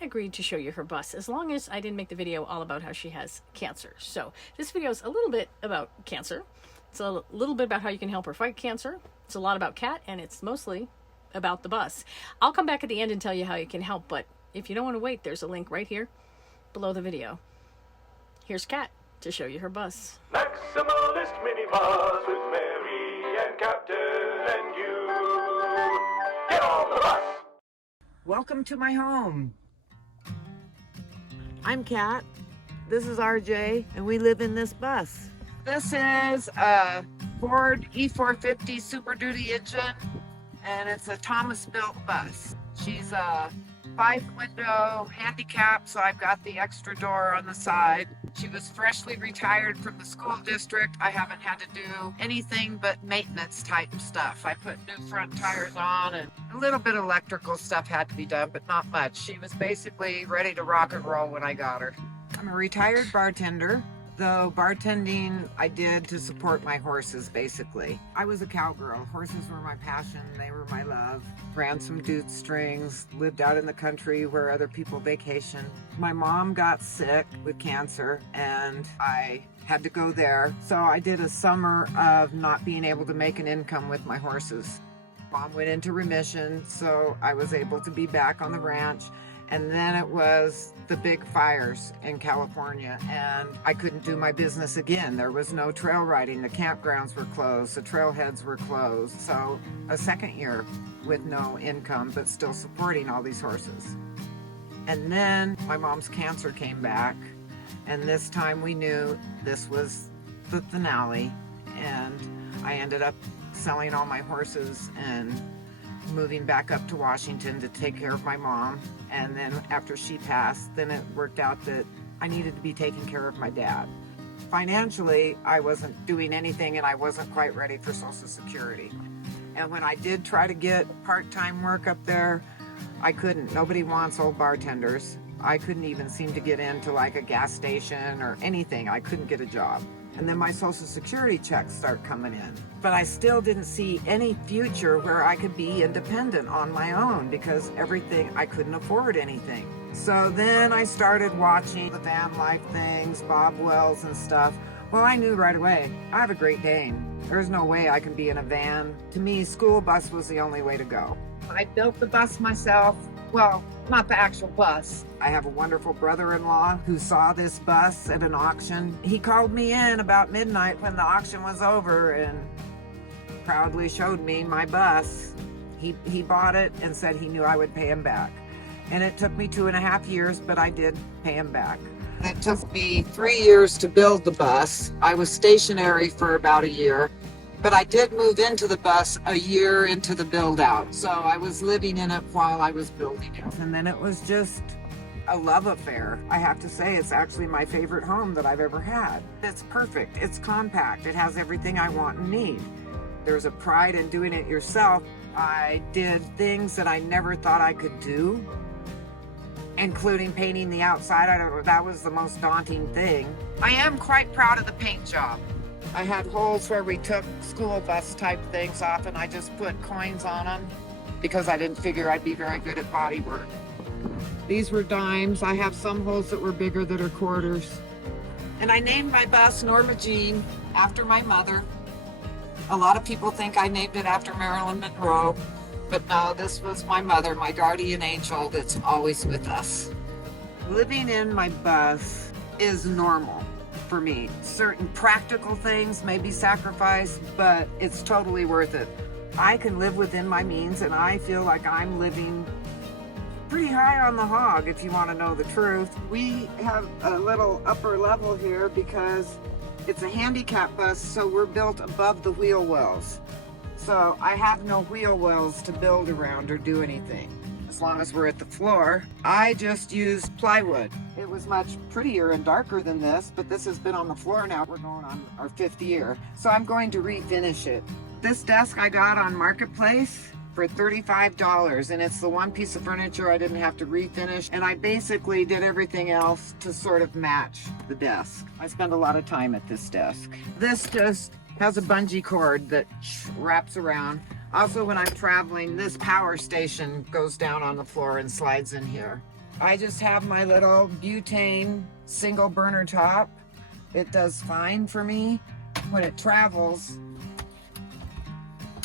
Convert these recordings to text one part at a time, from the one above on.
agreed to show you her bus as long as I didn't make the video all about how she has cancer. So this video is a little bit about cancer. It's a little bit about how you can help her fight cancer. It's a lot about Kat, and it's mostly about the bus. I'll come back at the end and tell you how you can help, but if you don't want to wait, there's a link right here below the video. Here's Kat to show you her bus. Maximalist minibus with Mary and Captain and you. Get on the bus! Welcome to my home. I'm Kat. This is RJ, and we live in this bus. This is a Ford E450 Super Duty engine, and it's a Thomas built bus. She's a 5-window handicap, so I've got the extra door on the side. She was freshly retired from the school district. I haven't had to do anything but maintenance type stuff. I put new front tires on, and a little bit of electrical stuff had to be done, but not much. She was basically ready to rock and roll when I got her. I'm a retired bartender. Though bartending I did to support my horses, basically. I was a cowgirl. Horses were my passion. They were my love. Ran some dude strings, lived out in the country where other people vacation. My mom got sick with cancer and I had to go there. So I did a summer of not being able to make an income with my horses. Mom went into remission, so I was able to be back on the ranch. And then it was the big fires in California, and I couldn't do my business again. There was no trail riding. The campgrounds were closed. The trailheads were closed. So a second year with no income, but still supporting all these horses. And then my mom's cancer came back, and this time we knew this was the finale, and I ended up selling all my horses and moving back up to Washington to take care of my mom. And then after she passed, then it worked out that I needed to be taking care of my dad. Financially, I wasn't doing anything, and I wasn't quite ready for Social Security. And when I did try to get part-time work up there, I couldn't. Nobody wants old bartenders. I couldn't even seem to get into like a gas station or anything. I couldn't get a job. And then my Social Security checks start coming in. But I still didn't see any future where I could be independent on my own because I couldn't afford anything. So then I started watching the van life things, Bob Wells and stuff. Well, I knew right away, I have a Great Dane. There's no way I can be in a van. To me, school bus was the only way to go. I built the bus myself. Well, not the actual bus. I have a wonderful brother-in-law who saw this bus at an auction. He called me in about midnight when the auction was over and proudly showed me my bus. He bought it and said he knew I would pay him back. And it took me 2.5 years, but I did pay him back. It took me 3 years to build the bus. I was stationary for about a year. But I did move into the bus a year into the build out. So I was living in it while I was building it. And then it was just a love affair. I have to say, it's actually my favorite home that I've ever had. It's perfect. It's compact. It has everything I want and need. There's a pride in doing it yourself. I did things that I never thought I could do, including painting the outside. I don't know, that was the most daunting thing. I am quite proud of the paint job. I had holes where we took school bus type things off and I just put coins on them because I didn't figure I'd be very good at body work. These were dimes. I have some holes that were bigger that are quarters. And I named my bus Norma Jean after my mother. A lot of people think I named it after Marilyn Monroe, but no, this was my mother, my guardian angel that's always with us. Living in my bus is normal for me. Certain practical things may be sacrificed, but it's totally worth it. I can live within my means, and I feel like I'm living pretty high on the hog, if you want to know the truth. We have a little upper level here because it's a handicap bus, so we're built above the wheel wells. So I have no wheel wells to build around or do anything. As long as we're at the floor, I just used plywood. It was much prettier and darker than this, but this has been on the floor now. We're going on our 5th year. So I'm going to refinish it. This desk I got on Marketplace for $35, and it's the one piece of furniture I didn't have to refinish, and I basically did everything else to sort of match the desk. I spend a lot of time at this desk. This just has a bungee cord that wraps around. Also, when I'm traveling, this power station goes down on the floor and slides in here. I just have my little butane single burner top. It does fine for me. When it travels,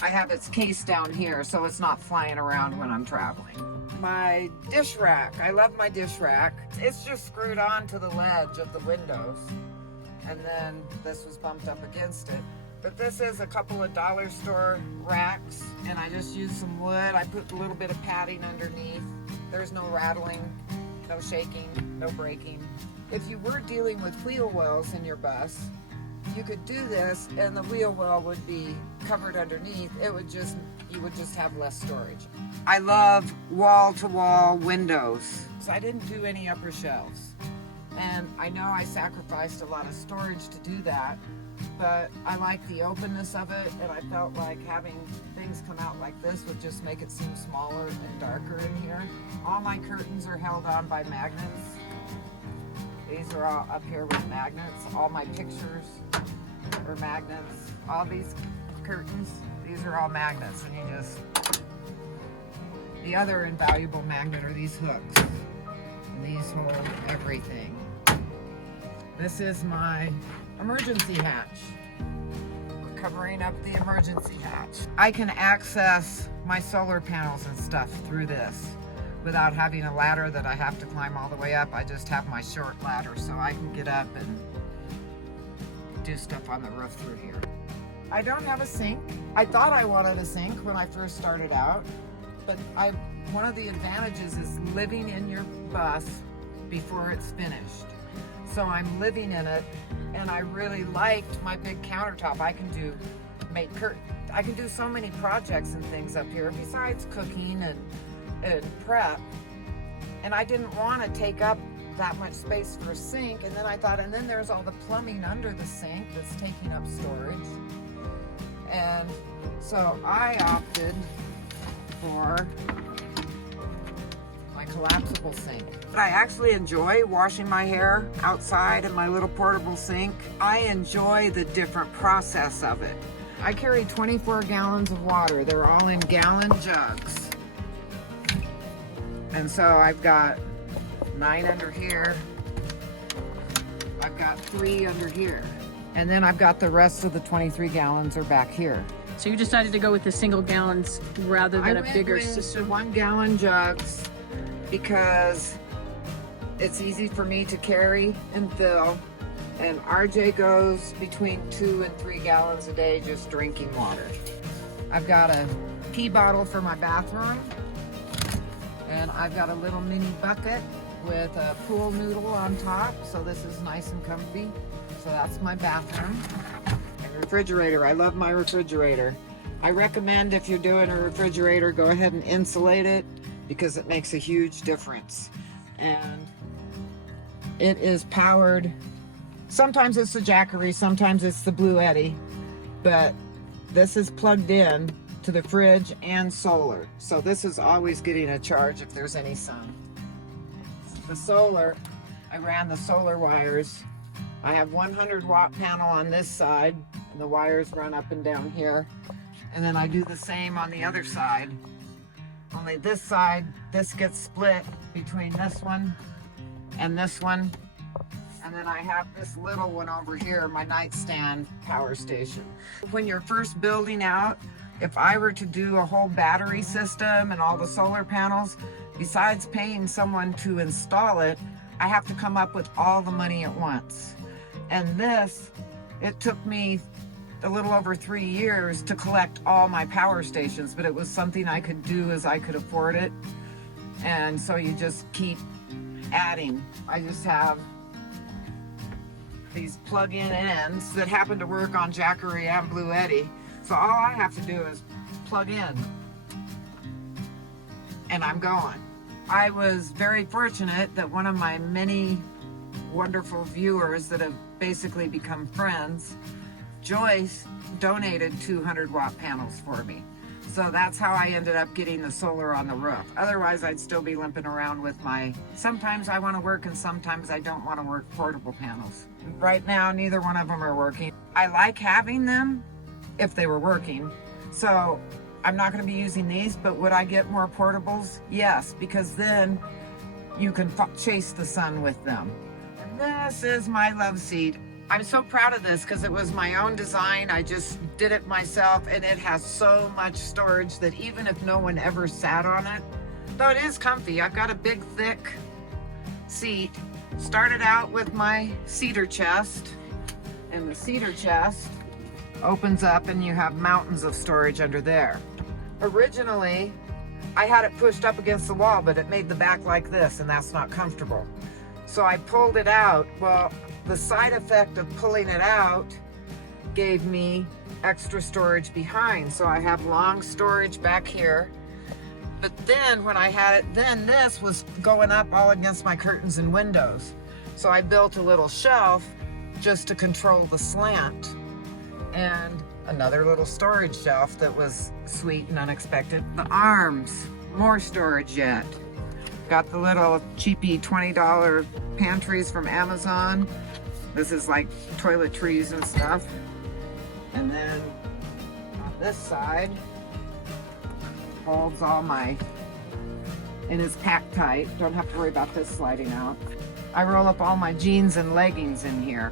I have its case down here so it's not flying around when I'm traveling. My dish rack, I love my dish rack. It's just screwed on to the ledge of the windows, and then this was bumped up against it. But this is a couple of dollar store racks, and I just used some wood. I put a little bit of padding underneath. There's no rattling, no shaking, no breaking. If you were dealing with wheel wells in your bus, you could do this and the wheel well would be covered underneath. You would just have less storage. I love wall-to-wall windows. So I didn't do any upper shelves. And I know I sacrificed a lot of storage to do that, but I like the openness of it, and I felt like having things come out like this would just make it seem smaller and darker in here. All my curtains are held on by magnets. These are all up here with magnets. All my pictures are magnets. All these curtains, these are all magnets, and you just... The other invaluable magnet are these hooks. And these hold everything. This is my emergency hatch. We're covering up the emergency hatch. I can access my solar panels and stuff through this without having a ladder that I have to climb all the way up. I just have my short ladder so I can get up and do stuff on the roof through here. I don't have a sink. I thought I wanted a sink when I first started out, but one of the advantages is living in your bus before it's finished. So I'm living in it, and I really liked my big countertop. I can do so many projects and things up here besides cooking and prep. And I didn't want to take up that much space for a sink. And then I thought, and then there's all the plumbing under the sink that's taking up storage. And so I opted for my collapsible sink. I actually enjoy washing my hair outside in my little portable sink. I enjoy the different process of it. I carry 24 gallons of water. They're all in gallon jugs. And so I've got 9 under here. I've got 3 under here. And then I've got the rest of the 23 gallons are back here. So you decided to go with the single gallons rather than a bigger system? 1 gallon jugs because it's easy for me to carry and fill. And RJ goes between 2 and 3 gallons a day just drinking water. I've got a pee bottle for my bathroom. And I've got a little mini bucket with a pool noodle on top. So this is nice and comfy. So that's my bathroom. And refrigerator, I love my refrigerator. I recommend if you're doing a refrigerator, go ahead and insulate it because it makes a huge difference. And it is powered, sometimes it's the Jackery, sometimes it's the Blue Eddy, but this is plugged in to the fridge and solar. So this is always getting a charge if there's any sun. The solar, I ran the solar wires. I have 100-watt panel on this side, and the wires run up and down here. And then I do the same on the other side. Only this side, this gets split between this one and this one. And then I have this little one over here, my nightstand power station. When you're first building out, if I were to do a whole battery system and all the solar panels, besides paying someone to install it, I have to come up with all the money at once. And this, it took me a little over 3 years to collect all my power stations, but it was something I could do as I could afford it. And so you just keep adding. I just have these plug-in ends that happen to work on Jackery and Blue Eddy. So all I have to do is plug in and I'm going. I was very fortunate that one of my many wonderful viewers that have basically become friends, Joyce, donated 200-watt panels for me. So that's how I ended up getting the solar on the roof. Otherwise, I'd still be limping around with my, sometimes I want to work and sometimes I don't want to work portable panels. Right now, neither one of them are working. I like having them if they were working. So I'm not going to be using these, but would I get more portables? Yes, because then you can chase the sun with them. And this is my love seat. I'm so proud of this because it was my own design. I just did it myself, and it has so much storage that even if no one ever sat on it, though it is comfy, I've got a big thick seat. Started out with my cedar chest, and the cedar chest opens up and you have mountains of storage under there. Originally, I had it pushed up against the wall, but it made the back like this, and that's not comfortable. So I pulled it out. Well, the side effect of pulling it out gave me extra storage behind. So I have long storage back here. But then when I had it, then this was going up all against my curtains and windows. So I built a little shelf just to control the slant. And another little storage shelf that was sweet and unexpected. The arms, more storage yet. Got the little cheapy $20 pantries from Amazon. This is like toiletries and stuff. And then on this side, holds all my, and it's packed tight. Don't have to worry about this sliding out. I roll up all my jeans and leggings in here.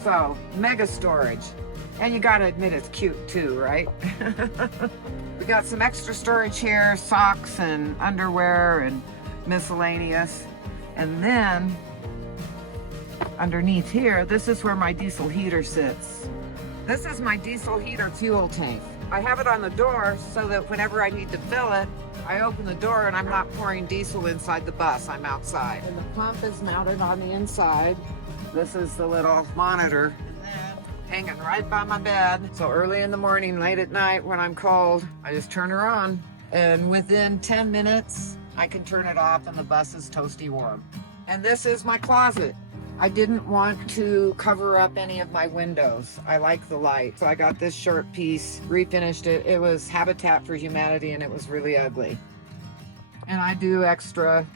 So, mega storage. And you gotta admit it's cute too, right? We got some extra storage here, socks and underwear and miscellaneous. And then, underneath here, this is where my diesel heater sits. This is my diesel heater fuel tank. I have it on the door so that whenever I need to fill it, I open the door and I'm not pouring diesel inside the bus, I'm outside. And the pump is mounted on the inside. This is the little monitor, and then hanging right by my bed. So early in the morning, late at night when I'm cold, I just turn her on. And within 10 minutes, I can turn it off and the bus is toasty warm. And this is my closet. I didn't want to cover up any of my windows. I like the light. So I got this short piece, refinished it. It was Habitat for Humanity and it was really ugly. And I do extra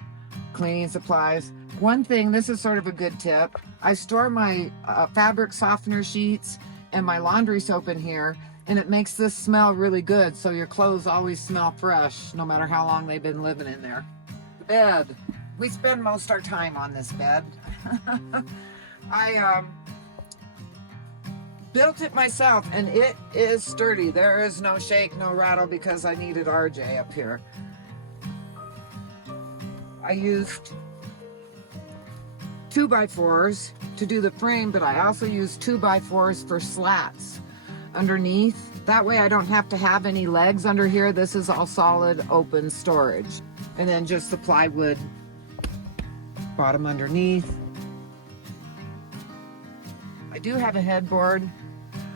cleaning supplies. One thing, this is sort of a good tip. I store my fabric softener sheets and my laundry soap in here, and it makes this smell really good, so your clothes always smell fresh, no matter how long they've been living in there. The bed. We spend most our time on this bed. I built it myself, and it is sturdy. There is no shake, no rattle, because I needed RJ up here. I used 2x4s to do the frame, but I also use 2x4s for slats underneath. That way I don't have to have any legs under here. This is all solid open storage. And then just the plywood bottom underneath. I do have a headboard.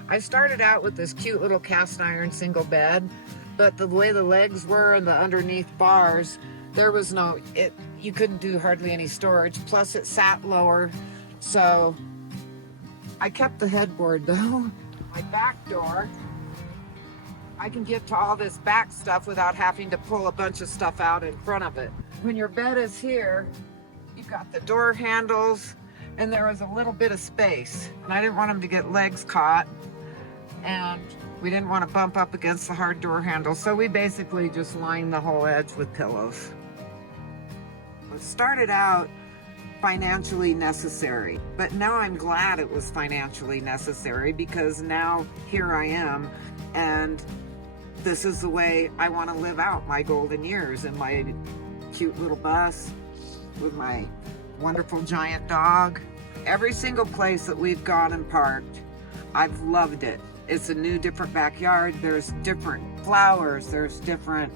I started out with this cute little cast iron single bed, but the way the legs were and the underneath bars, there was no, you couldn't do hardly any storage. Plus it sat lower, so I kept the headboard though. My back door, I can get to all this back stuff without having to pull a bunch of stuff out in front of it. When your bed is here, you've got the door handles, and there was a little bit of space, and I didn't want them to get legs caught, and we didn't want to bump up against the hard door handle, so we basically just lined the whole edge with pillows. It started out financially necessary, but now I'm glad it was financially necessary, because now here I am, and this is the way I want to live out my golden years in my cute little bus with my wonderful giant dog. Every single place that we've gone and parked, I've loved it. It's a new, different backyard. There's different flowers, there's different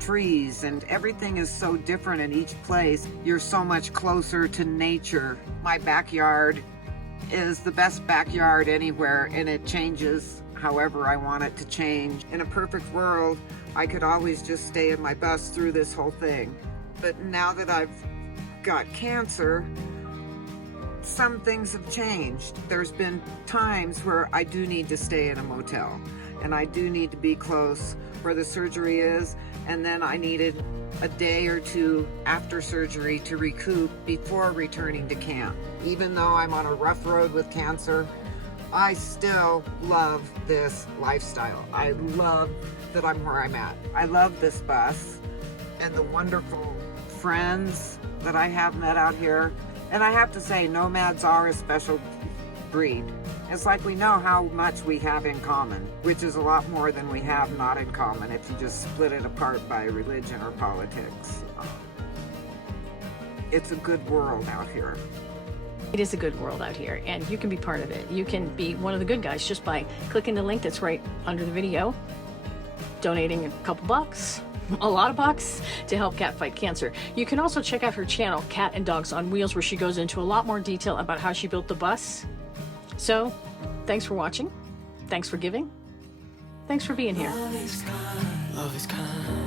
trees, and everything is so different in each place. You're so much closer to nature. My backyard is the best backyard anywhere, and it changes however I want it to change. In a perfect world, I could always just stay in my bus through this whole thing. But now that I've got cancer, some things have changed. There's been times where I do need to stay in a motel, and I do need to be close where the surgery is, and then I needed a day or two after surgery to recoup before returning to camp. Even though I'm on a rough road with cancer, I still love this lifestyle. I love that I'm where I'm at. I love this bus and the wonderful friends that I have met out here. And I have to say, nomads are a special breed. It's like we know how much we have in common, which is a lot more than we have not in common if you just split it apart by religion or politics. It's a good world out here. It is a good world out here, and you can be part of it. You can be one of the good guys just by clicking the link that's right under the video, donating a couple bucks, a lot of bucks, to help Kat fight cancer. You can also check out her channel, Cat and Dogs on Wheels, where she goes into a lot more detail about how she built the bus. So, thanks for watching. Thanks for giving. Thanks for being here. Love is kind.